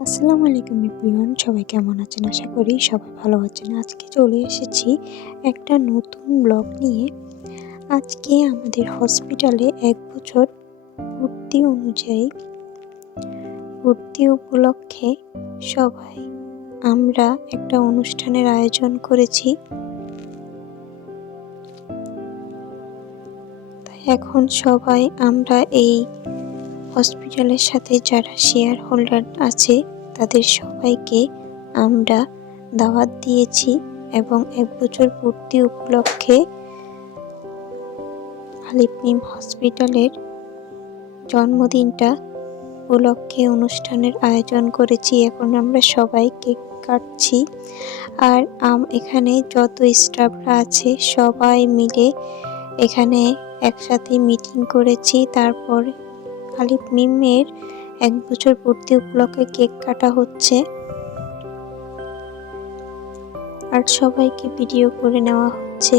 আসসালামু আলাইকুম এভরিওয়ান, সবাই কেমন আছেন? আশা করি সবাই ভালো আছেন। আজকে চলে এসেছি একটা নতুন ব্লগ নিয়ে। আজকে আমাদের হসপিটালে এক বছর ভর্তি অনুযায়ী ভর্তি উপলক্ষে সবাই আমরা একটা অনুষ্ঠানের আয়োজন করেছি। তাই এখন সবাই আমরা এই হসপিটালের সাথে যারা শেয়ার হোল্ডার আছে, তাদের সবাইকে আমরা দাওয়াত দিয়েছি এবং এক বছর পূর্তি উপলক্ষে আলিপিম হসপিটালের জন্মদিনটা উপলক্ষে অনুষ্ঠানের আয়োজন করেছি। এখন আমরা সবাই কেক কাটছি। আর এখানে যত স্টাফরা আছে, সবাই মিলে এখানে একসাথে মিটিং করেছি। তারপর আলিফ মিমের এক বছর পূর্তি উপলক্ষে কেক কাটা হচ্ছে। আর সবাইকে ভিডিও করে নেওয়া হচ্ছে।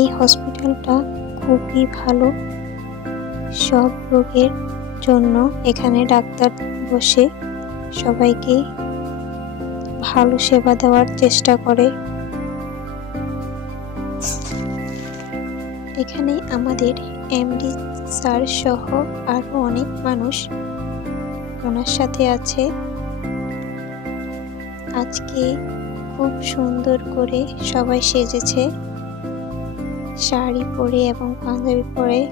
এই হসপিটালটা খুবই ভালো। সব রোগের জন্য এখানে ডাক্তার বসে সবাইকে ভালো সেবা দেওয়ার চেষ্টা করে। এখানে আমাদের এমডি স্যার সহ আরও অনেক মানুষ ওনার সাথে আছে। আজকে খুব সুন্দর করে সবাই সেজেছে। শাড়ি পরে এবং পাঞ্জাবি পরে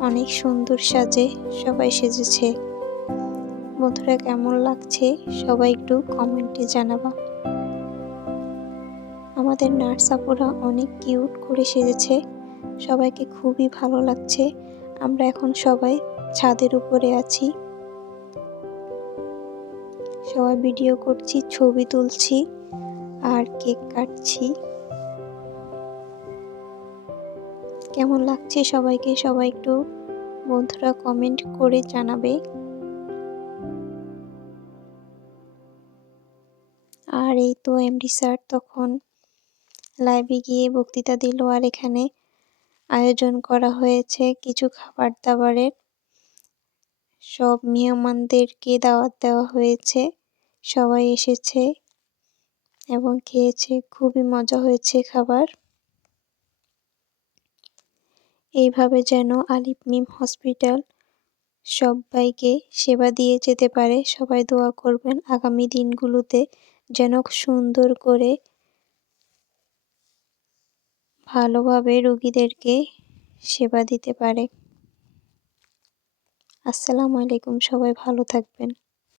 অনেক সুন্দর সাজে সবাই সেজেছে। বন্ধুরা, কেমন লাগছে? সবাই একটু কমেন্টে জানাবা। আমাদের নার্স আপুরা অনেক কিউট করে সেজেছে। সবাইকে খুবই ভালো লাগছে। আমরা এখন সবাই ছাদের উপরে আছি। সবাই ভিডিও করছি, ছবি তুলছি আর কেক কাটছি। কেমন লাগছে সবাইকে? সবাই একটু বন্ধুরা কমেন্ট করে জানাবে। আর এই তো এমডি স্যার তখন লাইভে গিয়ে বক্তৃতা দিল আর এখানে আয়োজন করা হয়েছে কিছু খাবার দাবারের সব মেহমানদেরকে দাওয়াত দেওয়া হয়েছে। সবাই এসেছে এবং খেয়েছে, খুবই মজা হয়েছে খাবার। এইভাবে যেন আলিফ মিম হসপিটাল সবাইকে সেবা দিয়ে যেতে পারে। সবাই দোয়া করবেন আগামী দিনগুলোতে যেন সুন্দর করে ভালোভাবে রুগীদেরকে সেবা দিতে পারে। আসসালামু আলাইকুম সবাই ভালো থাকবেন।